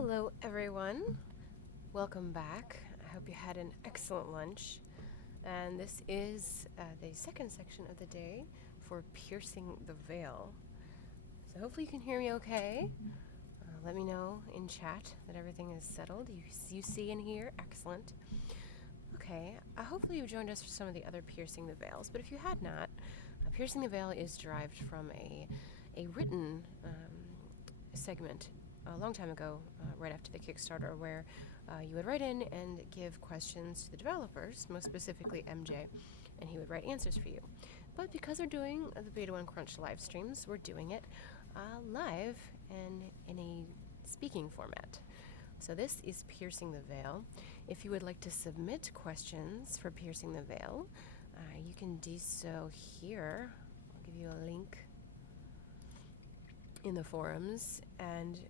Hello, everyone. Welcome back. I hope you had an excellent lunch. And this is the second section of the day for Piercing the Veil. So hopefully you can hear me okay. Let me know in chat that everything is settled. You see and hear. Excellent. Okay, hopefully you joined us for some of the other Piercing the Veils, but if you had not, Piercing the Veil is derived from a written segment a long time ago, right after the Kickstarter, where you would write in and give questions to the developers, most specifically MJ, and he would write answers for you. But because we're doing the Beta 1 Crunch live streams, we're doing it live and in a speaking format. So this is Piercing the Veil. If you would like to submit questions for Piercing the Veil, you can do so here. I'll give you a link in the forums, and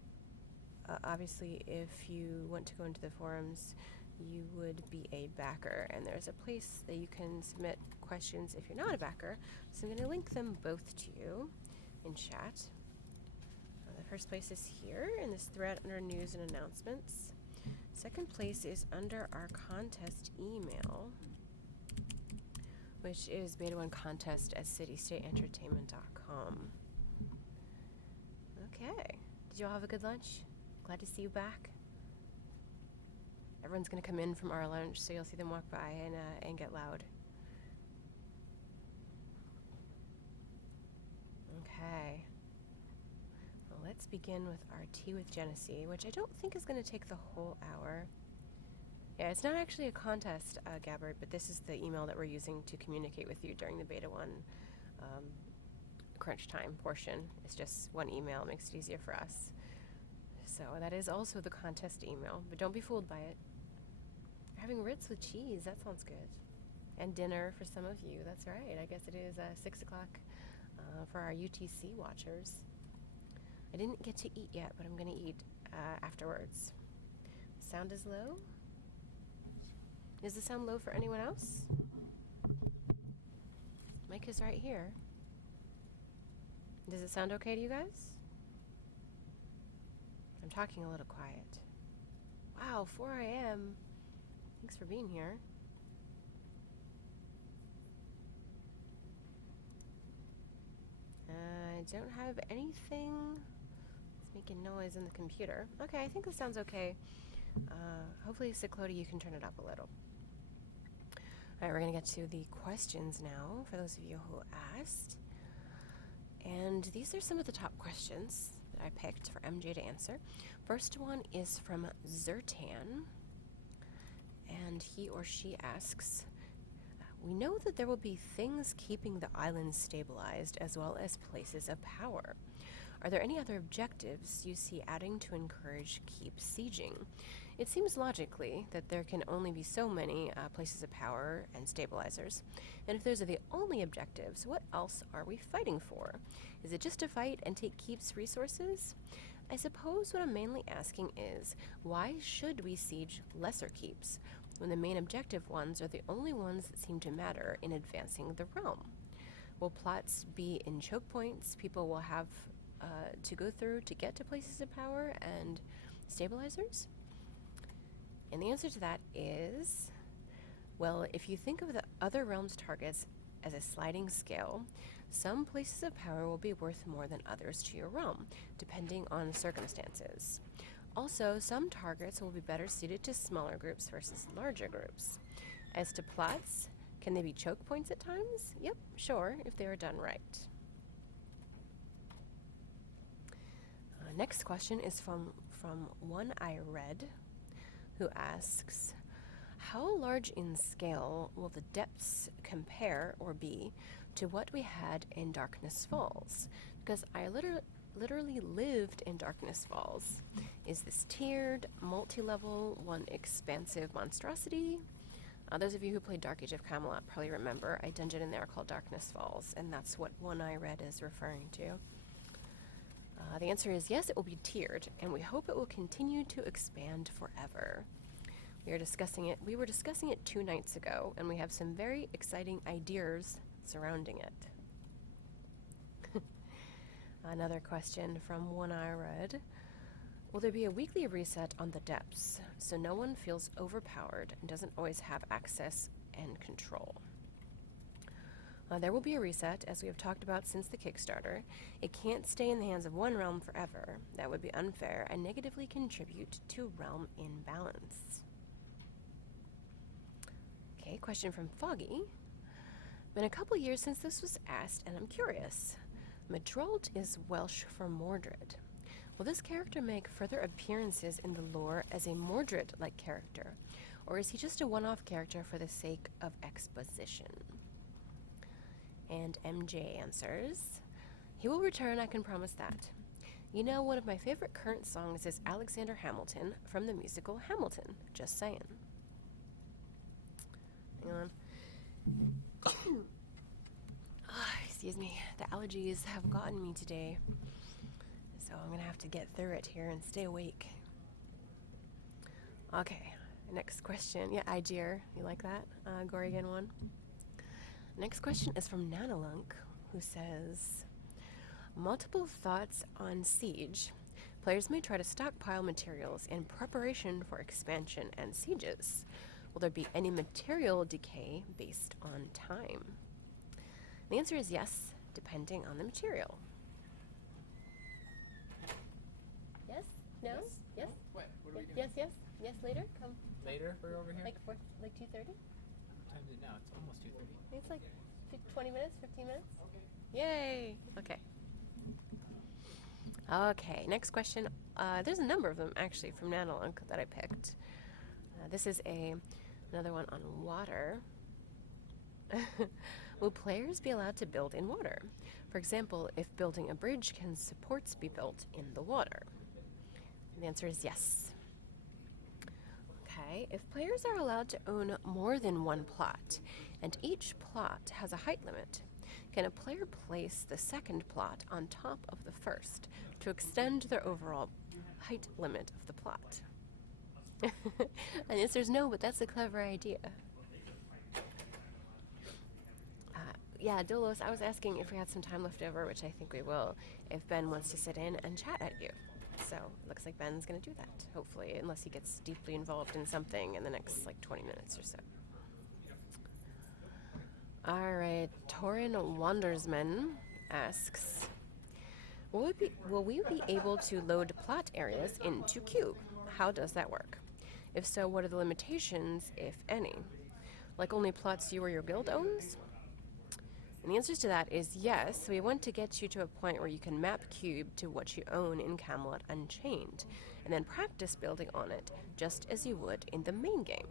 obviously if you want to go into the forums, you would be a backer, and there's a place that you can submit questions if you're not a backer. So I'm going to link them both to you in chat. The first place is here in this thread under news and announcements. Second place is under our contest email, which is beta1contest@citystateentertainment.com. Okay. Did you all have a good lunch? Glad to see you back. Everyone's going to come in from our lunch, so you'll see them walk by and get loud. Okay. Well, let's begin with our tea with Genesee, which I don't think is going to take the whole hour. Yeah, it's not actually a contest, Gabbard, but this is the email that we're using to communicate with you during the Beta 1 crunch time portion. It's just one email, makes it easier for us. So that is also the contest email, but don't be fooled by it. You're having Ritz with cheese, that sounds good. And dinner for some of you, that's right. I guess it is 6 o'clock for our UTC watchers. I didn't get to eat yet, but I'm going to eat afterwards. Sound is low? Is the sound low for anyone else? Mic is right here. Does it sound okay to you guys? I'm talking a little quiet. Wow, 4 a.m. Thanks for being here. I don't have anything. It's making noise in the computer. Okay, I think this sounds okay. Hopefully, Cyclota, you can turn it up a little. Alright, we're going to get to the questions now, for those of you who asked. And these are some of the top questions that I picked for MJ to answer. First one is from Zertan, and he or she asks, we know that there will be things keeping the island stabilized as well as places of power. Are there any other objectives you see adding to encourage keep sieging? It seems logically that there can only be so many places of power and stabilizers. And if those are the only objectives, what else are we fighting for? Is it just to fight and take keep's resources? I suppose what I'm mainly asking is, why should we siege lesser keeps, when the main objective ones are the only ones that seem to matter in advancing the realm? Will plots be in choke points people will have to go through to get to places of power and stabilizers? And the answer to that is, well, if you think of the other realms' targets as a sliding scale, some places of power will be worth more than others to your realm, depending on circumstances. Also, some targets will be better suited to smaller groups versus larger groups. As to plots, can they be choke points at times? Yep, sure, if they are done right. Next question is from One I Read, who asks, how large in scale will the depths compare or be to what we had in Darkness Falls? Because I literally lived in Darkness Falls. Is this tiered, multi-level, one expansive monstrosity? Those of you who played Dark Age of Camelot probably remember a dungeon in there called Darkness Falls, and that's what One I Read is referring to. The answer is yes, it will be tiered, and we hope it will continue to expand forever. We were discussing it 2 nights ago, and we have some very exciting ideas surrounding it. Another question from One I Read. Will there be a weekly reset on the depths so no one feels overpowered and doesn't always have access and control? There will be a reset, as we have talked about since the Kickstarter. It can't stay in the hands of one realm forever. That would be unfair and negatively contribute to realm imbalance. Okay, question from Foggy. Been a couple years since this was asked, and I'm curious. Madrolt is Welsh for Mordred. Will this character make further appearances in the lore as a Mordred-like character, or is he just a one-off character for the sake of exposition? And MJ answers, he will return, I can promise that. You know, one of my favorite current songs is Alexander Hamilton from the musical Hamilton. Just saying. Hang on. Excuse me. The allergies have gotten me today. So I'm going to have to get through it here and stay awake. Okay. Next question. Yeah, Igear. You like that? Gorrigan one. Next question is from Nanalunk, who says, multiple thoughts on Siege. Players may try to stockpile materials in preparation for expansion and sieges. Will there be any material decay based on time? The answer is yes, depending on the material. Yes? No? Yes? No? What? What are we doing? Yes, yes. Yes, later? Come. Later? We're over here? Like 2:30? What time is it now? It's almost 2:30. It's like 20 minutes, 15 minutes. Okay. Yay! Okay. Okay, next question. There's a number of them, actually, from Nanolunk that I picked. This is another one on water. Will players be allowed to build in water? For example, if building a bridge, can supports be built in the water? And the answer is yes. Okay, if players are allowed to own more than one plot, and each plot has a height limit, can a player place the second plot on top of the first to extend their overall height limit of the plot? And the answer is no, but that's a clever idea. Yeah, Dolos, I was asking if we had some time left over, which I think we will, if Ben wants to sit in and chat at you. So, it looks like Ben's going to do that, hopefully, unless he gets deeply involved in something in the next, 20 minutes or so. Alright, Torin Wandersman asks, will we be able to load plot areas into Cube? How does that work? If so, what are the limitations, if any? Like only plots you or your guild owns? And the answer to that is yes. We want to get you to a point where you can map Cube to what you own in Camelot Unchained, and then practice building on it, just as you would in the main game.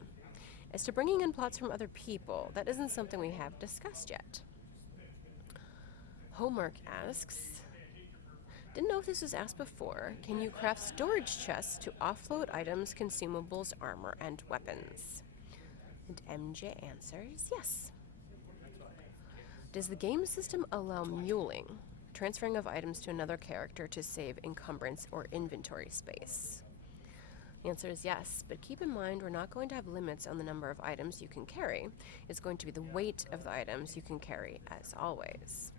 As to bringing in plots from other people, that isn't something we have discussed yet. Homework asks, didn't know if this was asked before, can you craft storage chests to offload items, consumables, armor, and weapons? And MJ answers yes. Does the game system allow muling, transferring of items to another character to save encumbrance or inventory space? The answer is yes, but keep in mind we're not going to have limits on the number of items you can carry. It's going to be the weight of the items you can carry, as always.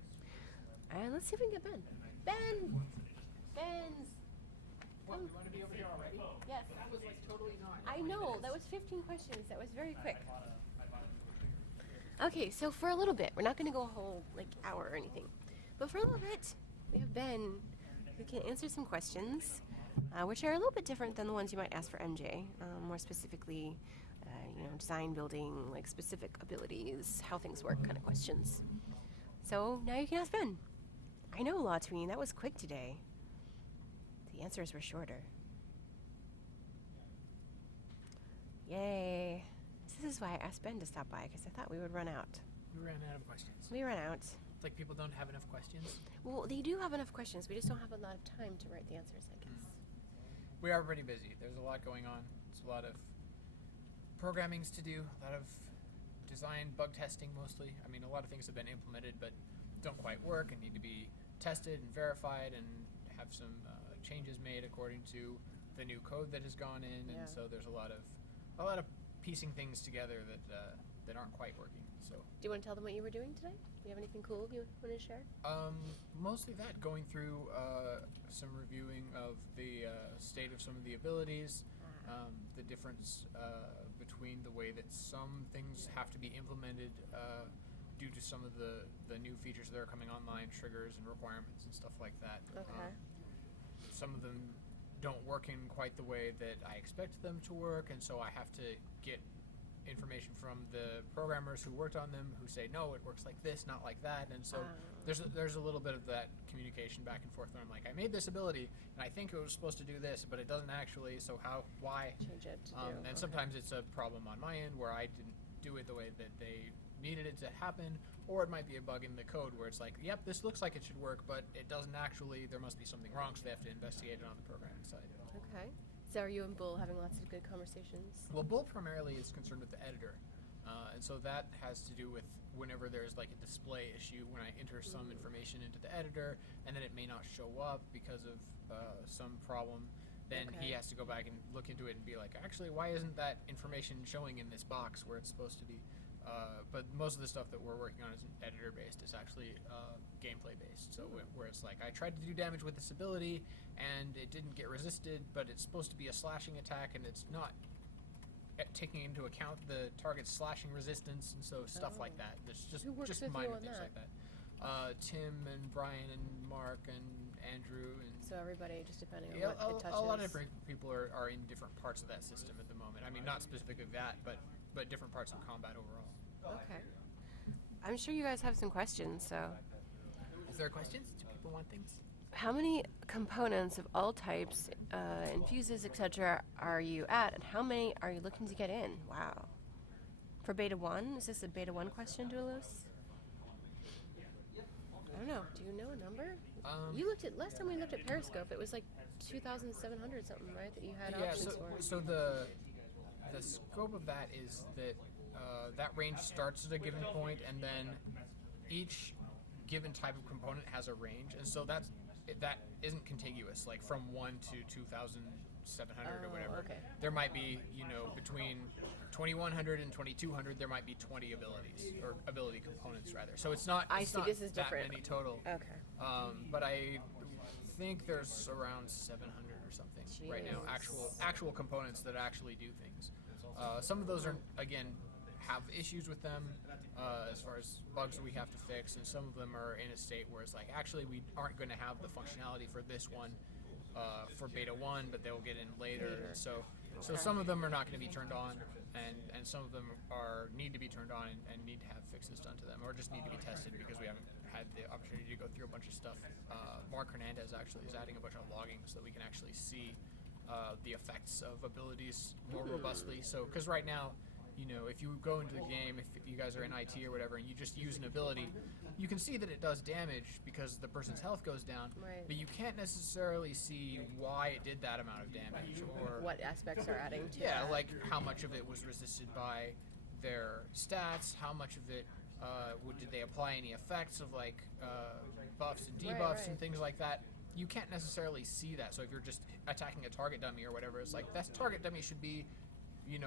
And let's see if we can get Ben. Ben! Ben's! What, you want to be over here already? Yes. That was totally not. I know, that was 15 questions. That was very quick. Okay, so for a little bit, we're not going to go a whole hour or anything, but for a little bit, we have Ben who can answer some questions, which are a little bit different than the ones you might ask for MJ. More specifically, design, building, specific abilities, how things work kind of questions. So now you can ask Ben. I know, Lawtween, that was quick today. The answers were shorter. Yay. This is why I asked Ben to stop by, because I thought we would run out. We ran out of questions. We ran out. It's like people don't have enough questions. Well, they do have enough questions. We just don't have a lot of time to write the answers, I guess. We are pretty busy. There's a lot going on. There's a lot of programmings to do, a lot of design, bug testing mostly. I mean, a lot of things have been implemented but don't quite work and need to be tested and verified and have some changes made according to the new code that has gone in. Yeah. And so there's a lot of piecing things together that aren't quite working. So Do you want to tell them what you were doing today? Do you have anything cool you want to share? mostly that, going through some reviewing of the state of some of the abilities, the difference between the way that some things have to be implemented due to some of the new features that are coming online, triggers and requirements and stuff like that. Okay. Some of them don't work in quite the way that I expect them to work, and so I have to get information from the programmers who worked on them who say, no, it works like this, not like that. And so there's a little bit of that communication back and forth where I'm like, I made this ability and I think it was supposed to do this, but it doesn't actually, so why? Change it to do. And sometimes it's a problem on my end where I didn't do it the way that they needed it to happen, or it might be a bug in the code where it's like, yep, this looks like it should work, but it doesn't actually, there must be something wrong, so they have to investigate it on the programming side. Okay. So are you and Bull having lots of good conversations? Well, Bull primarily is concerned with the editor, and so that has to do with whenever there's like a display issue, when I enter some information into the editor, and then it may not show up because of some problem, then he has to go back and look into it and be like, actually, why isn't that information showing in this box where it's supposed to be? But most of the stuff that we're working on isn't editor-based. It's actually gameplay-based. So where it's like, I tried to do damage with this ability, and it didn't get resisted, but it's supposed to be a slashing attack, and it's not taking into account the target's slashing resistance, and so stuff like that. There's just Who works just with you minor on things that? like that. Tim and Brian and Mark and Andrew and So everybody, just depending on yeah, what it touches. a lot of different people are in different parts of that system at the moment. I mean, not specifically that, but different parts of combat overall. Okay. I'm sure you guys have some questions, so. Is there questions? Do people want things? How many components of all types, infuses, etc., are you at, and how many are you looking to get in? Wow. For Beta 1? Is this a Beta 1 question, Duelos? I don't know. Do you know a number? You looked at, last time we looked at Periscope, it was like 2,700 something, right, that you had options for? So the scope of that is that that range starts at a given point, and then each given type of component has a range, and so that isn't contiguous, like from 1 to 2,700 or whatever. Okay. There might be, between 2,100 and 2,200, there might be 20 abilities, or ability components rather. So it's not, I it's see, not this is that different. many total. Okay. But I think there's around 700 or something right now, actual components that actually do things. Some of those are, again, have issues with them as far as bugs that we have to fix, and some of them are in a state where it's like, actually, we aren't going to have the functionality for this one for Beta 1, but they'll get in later. So some of them are not going to be turned on, and some of them need to be turned on and need to have fixes done to them, or just need to be tested because we haven't had the opportunity to go through a bunch of stuff. Mark Hernandez actually is adding a bunch of logging so that we can actually see the effects of abilities more robustly. So, because right now, if you go into the game, if you guys are in IT or whatever, and you just use an ability, you can see that it does damage because the person's health goes down, Right. but you can't necessarily see why it did that amount of damage, or What aspects are adding to yeah, that? like how much of it was resisted by their stats, how much of it did they apply any effects of like buffs and debuffs right. and things like that. You can't necessarily see that. So if you're just attacking a target dummy or whatever, it's like that target dummy should be,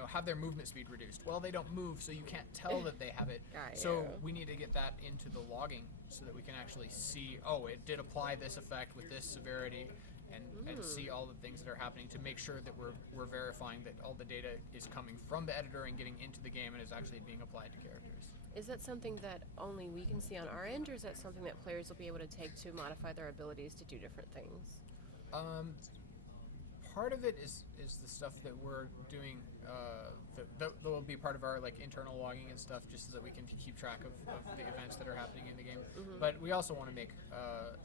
have their movement speed reduced. Well, they don't move, so you can't tell that they have it. Got So you. we need to get that into the logging so that we can actually see, oh, it did apply this effect with this severity, and see all the things that are happening to make sure that we're verifying that all the data is coming from the editor and getting into the game and is actually being applied to characters. Is that something that only we can see on our end, or is that something that players will be able to take to modify their abilities to do different things? Part of it is the stuff that we're doing that will be part of our like internal logging and stuff, just so that we can keep track of the events that are happening in the game. But we also want to make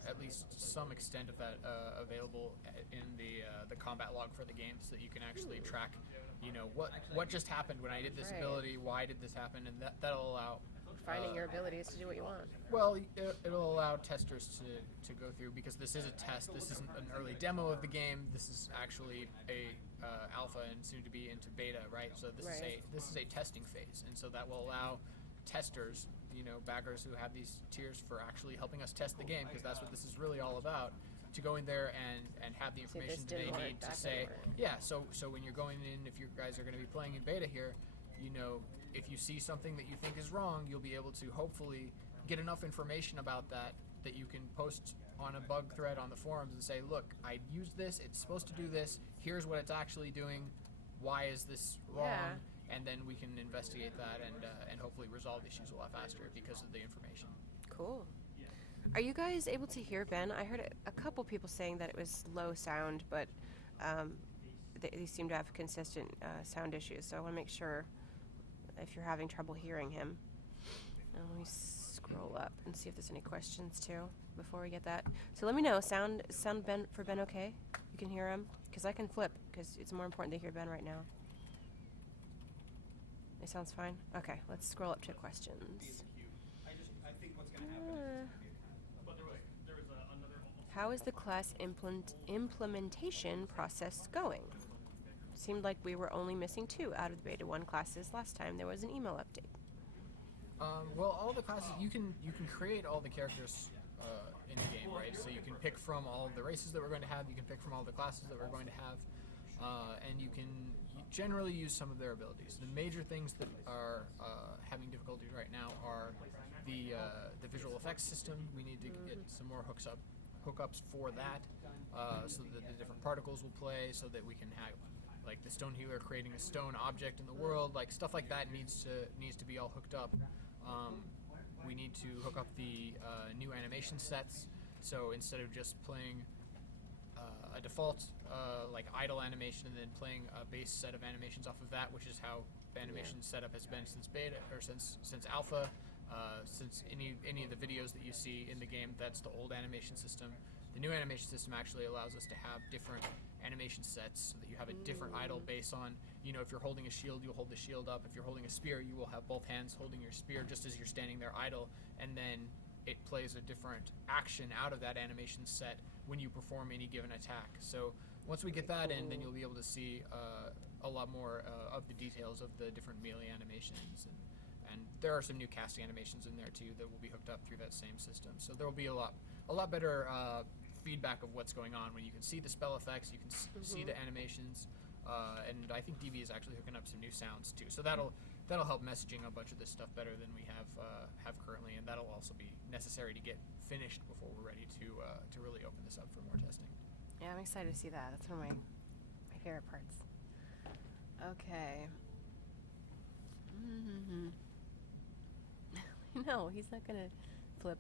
at least some extent of that available in the combat log for the game, so that you can actually track, what just happened when I did this Right. ability, why did this happen, and that'll allow Finding your abilities to do what you want. well, it'll allow testers to go through, because this is a test. This isn't an early demo of the game. This is actually a alpha and soon to be into beta, right? So this is a testing phase, and so that will allow testers, backers who have these tiers for actually helping us test the game, because that's what this is really all about. To go in there and have the information that they need to say, yeah. So when you're going in, if you guys are going to be playing in beta here, you know, if you see something that you think is wrong, you'll be able to hopefully get enough information about that you can post on a bug thread on the forums and say, look, I used this, it's supposed to do this, here's what it's actually doing, why is this wrong? Yeah. And then we can investigate that and hopefully resolve issues a lot faster because of the information. Cool. Are you guys able to hear Ben? I heard a couple people saying that it was low sound, but they seem to have consistent sound issues, so I want to make sure if you're having trouble hearing him. Let me scroll up and see if there's any questions too before we get that. So let me know. Sound Ben for Ben okay? You can hear him? Because I can flip, because it's more important to hear Ben right now. It sounds fine? Okay, let's scroll up to questions. I think what's going to happen How is the class implementation process going? Seemed like we were only missing 2 out of the Beta 1 classes last time there was an email update. Well, all the classes, you can create all the characters in the game, right? So you can pick from all the races that we're going to have, you can pick from all the classes that we're going to have, and you can generally use some of their abilities. The major things that are having difficulties right now are the visual effects system. We need to get some more hookups for that, so that the different particles will play, so that we can have like the stone healer creating a stone object in the world, like stuff like that needs to be all hooked up. We need to hook up the new animation sets, so instead of just playing a default like idle animation and then playing a base set of animations off of that, which is how animation setup has been since beta or since alpha. Since any of the videos that you see in the game, that's the old animation system. The new animation system actually allows us to have different animation sets, so that you have a different idle based on, you know, if you're holding a shield, you'll hold the shield up. If you're holding a spear, you will have both hands holding your spear just as you're standing there idle, and then it plays a different action out of that animation set when you perform any given attack. So once we get that in, then you'll be able to see a lot more of the details of the different melee animations, and there are some new casting animations in there too that will be hooked up through that same system. So there will be a lot better feedback of what's going on when you can see the spell effects, you can see the animations, and I think DB is actually hooking up some new sounds too. So that'll help messaging a bunch of this stuff better than we have currently, and that'll also be necessary to get finished before we're ready to really open this up for more testing. Yeah, I'm excited to see that. That's one of my favorite parts. Okay. No, he's not gonna flip.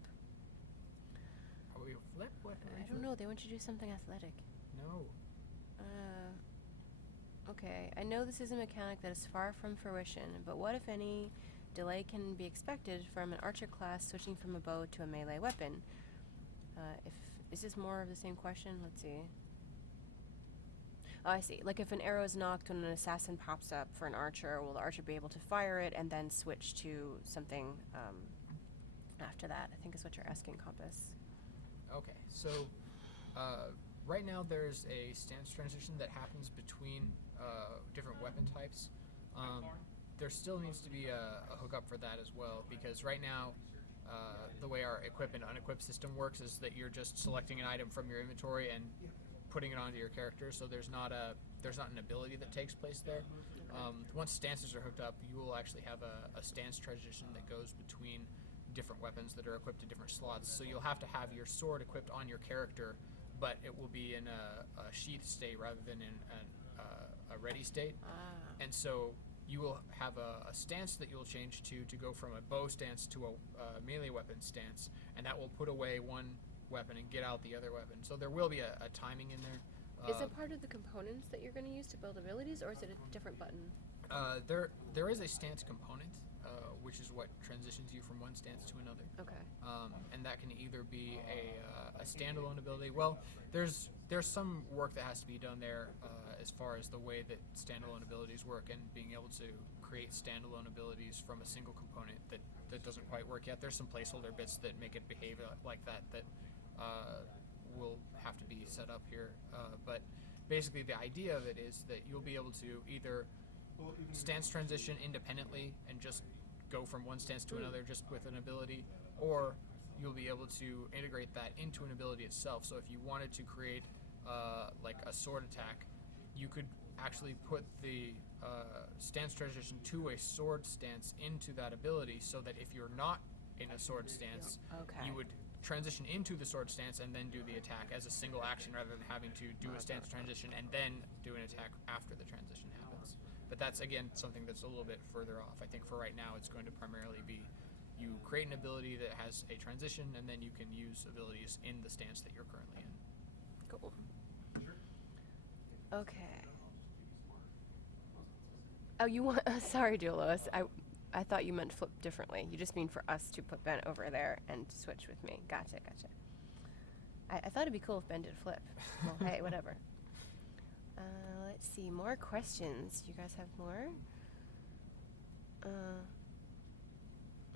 Are we flip? What? I don't know. They want you to do something athletic. No. Okay. I know this is a mechanic that is far from fruition, but what, if any, delay can be expected from an archer class switching from a bow to a melee weapon? Is this more of the same question? Let's see. Oh, I see. Like if an arrow is knocked when an assassin pops up for an archer, will the archer be able to fire it and then switch to something after that? I think is what you're asking, Compass. Okay, so right now there's a stance transition that happens between different weapon types. There still needs to be a hookup for that as well, because right now the way our equip and unequip system works is that you're just selecting an item from your inventory and putting it onto your character, so there's not an ability that takes place there. Once stances are hooked up, you will actually have a stance transition that goes between different weapons that are equipped to different slots. So you'll have to have your sword equipped on your character, but it will be in a sheath state rather than in a ready state. And so you will have a stance that you'll change to go from a bow stance to a melee weapon stance, and that will put away one weapon and get out the other weapon. So there will be a timing in there. Is it part of the components that you're going to use to build abilities, or is it a different button? There is a stance component, which is what transitions you from one stance to another. Okay. And that can either be a standalone ability. Well, there's some work that has to be done there as far as the way that standalone abilities work, and being able to create standalone abilities from a single component that doesn't quite work yet. There's some placeholder bits that make it behave like that will have to be set up here. But basically the idea of it is that you'll be able to either stance transition independently and just go from one stance to another just with an ability, or you'll be able to integrate that into an ability itself. So if you wanted to create like a sword attack, you could actually put the stance transition to a sword stance into that ability, so that if you're not in a sword stance, Okay. you would transition into the sword stance and then do the attack as a single action, rather than having to do a stance transition and then do an attack after the transition happens. But that's, again, something that's a little bit further off. I think for right now it's going to primarily be you create an ability that has a transition, and then you can use abilities in the stance that you're currently in. Cool. Okay. Oh, you want? Sorry, Duelos. I thought you meant flip differently. You just mean for us to put Ben over there and switch with me. Gotcha. I thought it'd be cool if Ben did flip. Well, hey, whatever. Let's see. More questions. You guys have more? I'm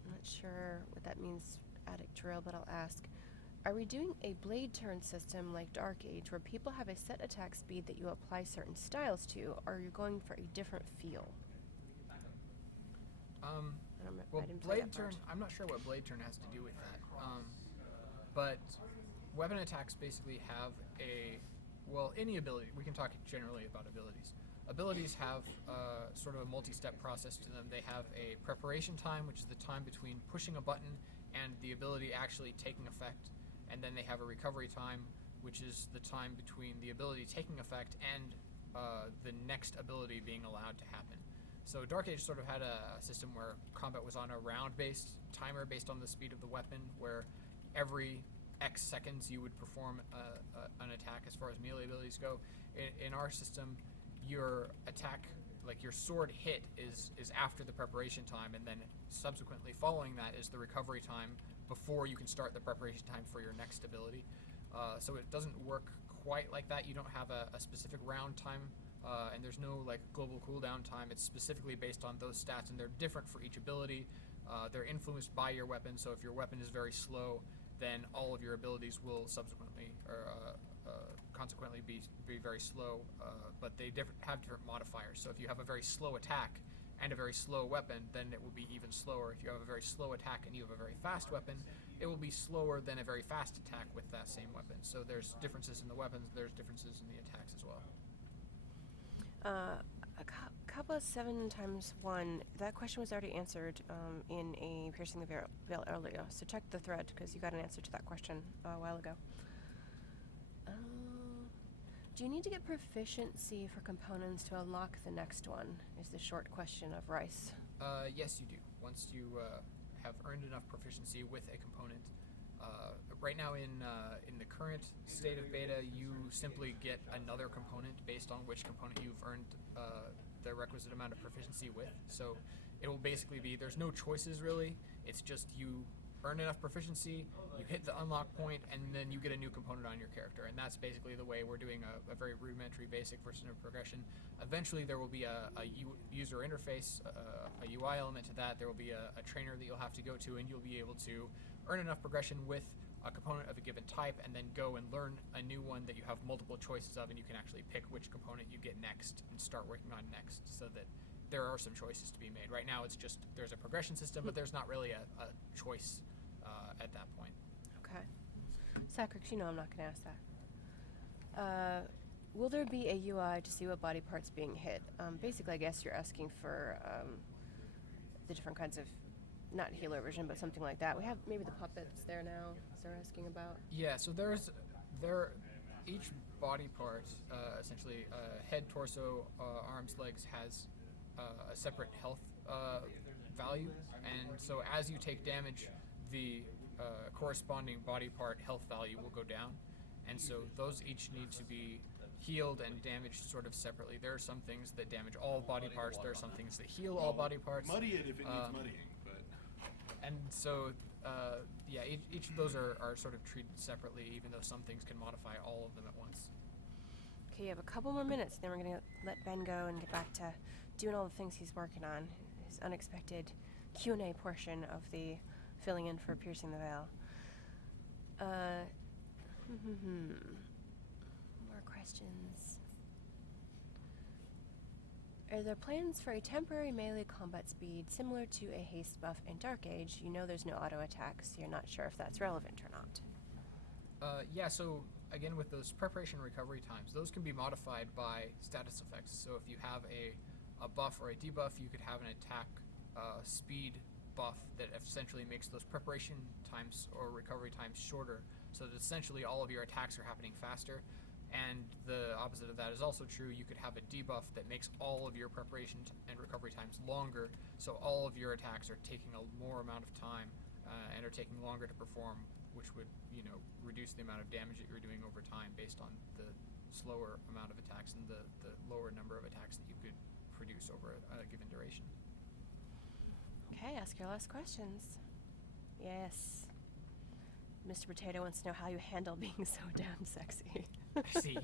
not sure what that means, Addict Drill, but I'll ask. Are we doing a blade turn system like Dark Age, where people have a set attack speed that you apply certain styles to, or are you going for a different feel? Well, I didn't play blade that turn. part. I'm not sure what blade turn has to do with that. But weapon attacks basically have any ability. We can talk generally about abilities. Abilities have sort of a multi-step process to them. They have a preparation time, which is the time between pushing a button and the ability actually taking effect, and then they have a recovery time, which is the time between the ability taking effect and the next ability being allowed to happen. So Dark Age sort of had a system where combat was on a round-based timer based on the speed of the weapon, where every X seconds you would perform an attack as far as melee abilities go. In our system, your attack, like your sword hit, is after the preparation time, and then subsequently following that is the recovery time before you can start the preparation time for your next ability. So it doesn't work quite like that. You don't have a specific round time, and there's no like global cooldown time. It's specifically based on those stats, and they're different for each ability. They're influenced by your weapon, so if your weapon is very slow, then all of your abilities will subsequently or consequently be very slow, but they have different modifiers. So if you have a very slow attack and a very slow weapon, then it will be even slower. If you have a very slow attack and you have a very fast weapon, it will be slower than a very fast attack with that same weapon. So there's differences in the weapons, there's differences in the attacks as well. Kappa 7x1, that question was already answered in a Piercing the Veil earlier, so check the thread, because you got an answer to that question a while ago. Do you need to get proficiency for components to unlock the next one, is the short question of Rice. Yes, you do. Once you have earned enough proficiency with a component, right now in the current state of beta, you simply get another component based on which component you've earned the requisite amount of proficiency with. So it will basically be, there's no choices really, it's just you earn enough proficiency, you hit the unlock point, and then you get a new component on your character. And that's basically the way we're doing a very rudimentary basic version of progression. Eventually there will be a user interface, a UI element to that. There will be a trainer that you'll have to go to, and you'll be able to earn enough progression with a component of a given type, and then go and learn a new one that you have multiple choices of, and you can actually pick which component you get next and start working on next, so that there are some choices to be made. Right now it's just, there's a progression system, but there's not really a choice at that point. Okay. Sacrix, you know I'm not going to ask that. Will there be a UI to see what body parts being hit? Basically, I guess you're asking for the different kinds of, not healer version, but something like that. We have maybe the puppets there now, as they're asking about. Yeah, so each body part, essentially head, torso, arms, legs, has a separate health value, and so as you take damage, the corresponding body part health value will go down, and so those each need to be healed and damaged sort of separately. There are some things that damage all body parts, there are some things that heal all body parts. Muddy it if it needs muddying, but... And so, yeah, each of those are sort of treated separately, even though some things can modify all of them at once. Okay, you have a couple more minutes, then we're going to let Ben go and get back to doing all the things he's working on. His unexpected Q&A portion of the filling in for Piercing the Veil. More questions. Are there plans for a temporary melee combat speed similar to a haste buff in Dark Age? You know there's no auto attack, so you're not sure if that's relevant or not. Yeah, so again, with those preparation and recovery times, those can be modified by status effects. So if you have a buff or a debuff, you could have an attack speed buff that essentially makes those preparation times or recovery times shorter, so that essentially all of your attacks are happening faster. And the opposite of that is also true. You could have a debuff that makes all of your preparation and recovery times longer, so all of your attacks are taking a more amount of time and are taking longer to perform, which would, reduce the amount of damage that you're doing over time based on the slower amount of attacks and the lower number of attacks that you could produce over a given duration. Okay, ask your last questions. Yes. Mr. Potato wants to know how you handle being so damn sexy. I see.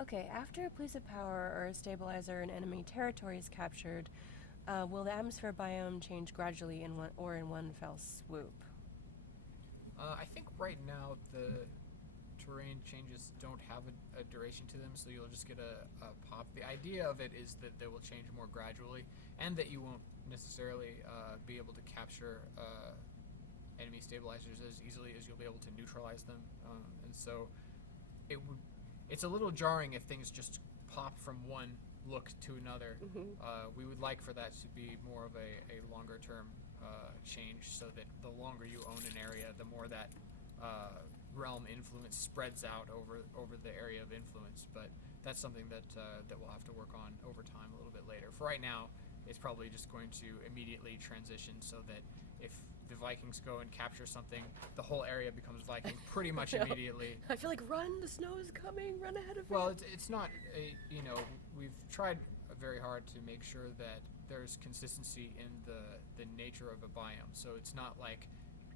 Okay, after a place of power or a stabilizer in enemy territory is captured, will the atmosphere biome change gradually in one fell swoop? I think right now the terrain changes don't have a duration to them, so you'll just get a pop. The idea of it is that they will change more gradually, and that you won't necessarily be able to capture enemy stabilizers as easily as you'll be able to neutralize them, and so it's a little jarring if things just pop from one look to another. We would like for that to be more of a longer term change, so that the longer you own an area, the more that realm influence spreads out over the area of influence. But that's something that we'll have to work on over time a little bit later. For right now, it's probably just going to immediately transition, so that if the Vikings go and capture something, the whole area becomes Viking pretty much No. immediately. I feel like run, the snow is coming, run ahead of Well, it. it's not we've tried very hard to make sure that there's consistency in the nature of a biome. So it's not like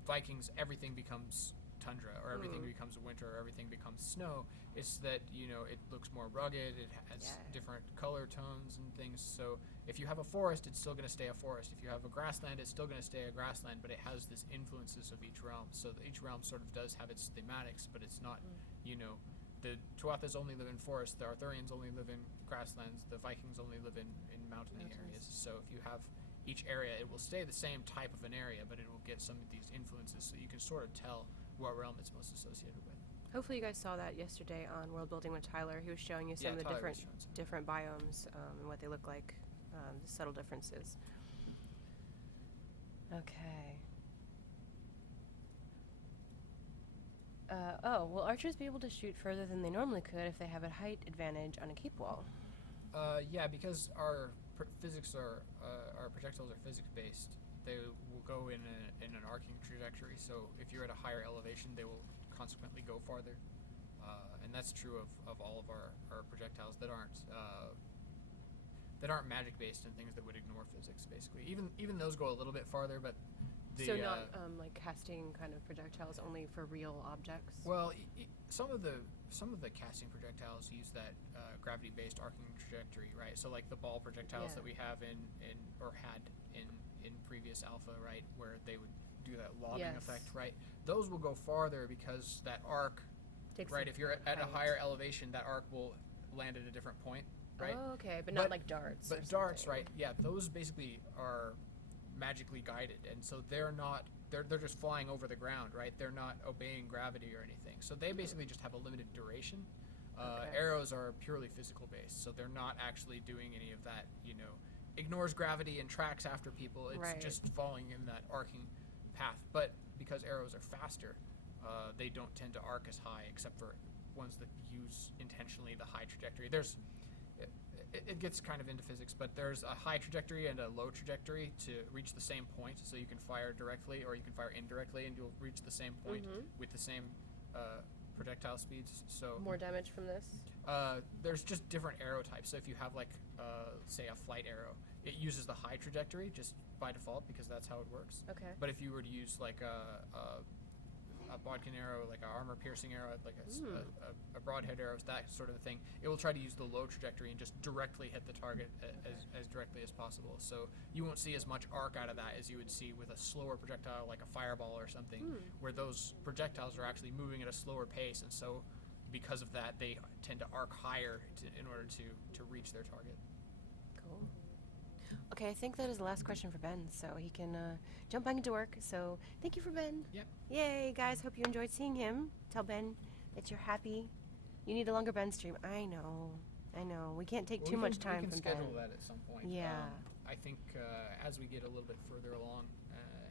Vikings, everything becomes tundra, or everything becomes winter, or everything becomes snow. It's that, it looks more rugged, it has different color tones and things. So if you have a forest, it's still going to stay a forest. If you have a grassland, it's still going to stay a grassland, but it has this influences of each realm. So each realm sort of does have its thematics, but it's not, the Tuathas only live in forests, the Arthurians only live in grasslands, the Vikings only live in mountainy areas. So if you have each area, it will stay the same type of an area, but it will get some of these influences, so you can sort of tell what realm it's most associated with. Hopefully you guys saw that yesterday on World Building with Tyler. He was showing you some of the Tyler was showing some. different biomes and what they look like, the subtle differences. Okay. Will archers be able to shoot further than they normally could if they have a height advantage on a keep wall? Yeah, because our physics are our projectiles are physics based. They will go in an arcing trajectory. So if you're at a higher elevation, they will consequently go farther, and that's true of all of our projectiles that aren't magic based and things that would ignore physics. Basically, even those go a little bit farther, but So not like casting kind of projectiles only for real objects? well, some of the casting projectiles use that gravity-based arcing trajectory, right? So like the ball projectiles Yeah. that we have in previous alpha, right, where they would do that lobbing Yes. effect, right? Those will go farther because that arc, Takes right? a If you're at a height. higher elevation, that arc will land at a different point, right? Oh, okay, but not like darts. But or darts, something. right? Yeah, those basically are magically guided, and so they're just flying over the ground, right? They're not obeying gravity or anything. So they basically just have a limited duration. Okay. Arrows are purely physical based, so they're not actually doing any of that, ignores gravity and tracks after people. It's Right. just following in that arcing path. But because arrows are faster, they don't tend to arc as high, except for ones that use intentionally the high trajectory. It gets kind of into physics, but there's a high trajectory and a low trajectory to reach the same point. So you can fire directly or you can fire indirectly, and you'll reach the same point with the same projectile speeds. So More damage from this? there's just different arrow types. So if you have say a flight arrow, it uses the high trajectory just by default because that's how it works. Okay. But if you were to use like a bodkin arrow, like an armor piercing arrow, like a broadhead arrow, that sort of thing, it will try to use the low trajectory and just directly hit the target as directly as possible. So you won't see as much arc out of that as you would see with a slower projectile like a fireball or something, where those projectiles are actually moving at a slower pace, and so because of that they tend to arc higher in order to reach their target. Cool. Okay. Okay, I think that is the last question for Ben, so he can jump back into work. So thank you for Ben. Yep. Yay, guys! Hope you enjoyed seeing him. Tell Ben that you're happy. You need a longer Ben stream. I know. We can't take too much time We can from schedule Ben. that at some point. Yeah. I think as we get a little bit further along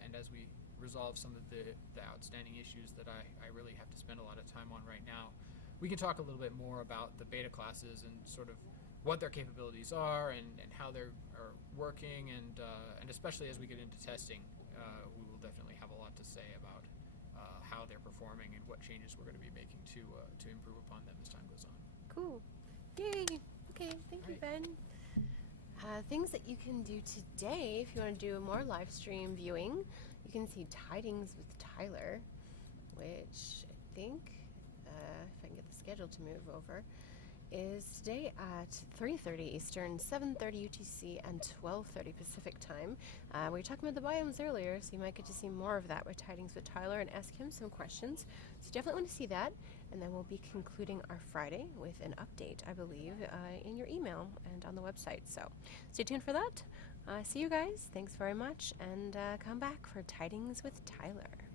and as we resolve some of the outstanding issues that I really have to spend a lot of time on right now, we can talk a little bit more about the beta classes and sort of what their capabilities are and how they're are working and especially as we get into testing, we will definitely have a lot to say about how they're performing and what changes we're going to be making to improve upon them as time goes on. Cool. Yay. Okay, thank you, Alright. Ben. Things that you can do today, if you want to do more live stream viewing, you can see Tidings with Tyler, which I think, if I can get the schedule to move over, is today at 3:30 Eastern, 7:30 UTC, and 12:30 Pacific time. We were talking about the biomes earlier, so you might get to see more of that with Tidings with Tyler and ask him some questions. So definitely want to see that. And then we'll be concluding our Friday with an update, I believe, in your email and on the website. So stay tuned for that. See you guys. Thanks very much. And come back for Tidings with Tyler.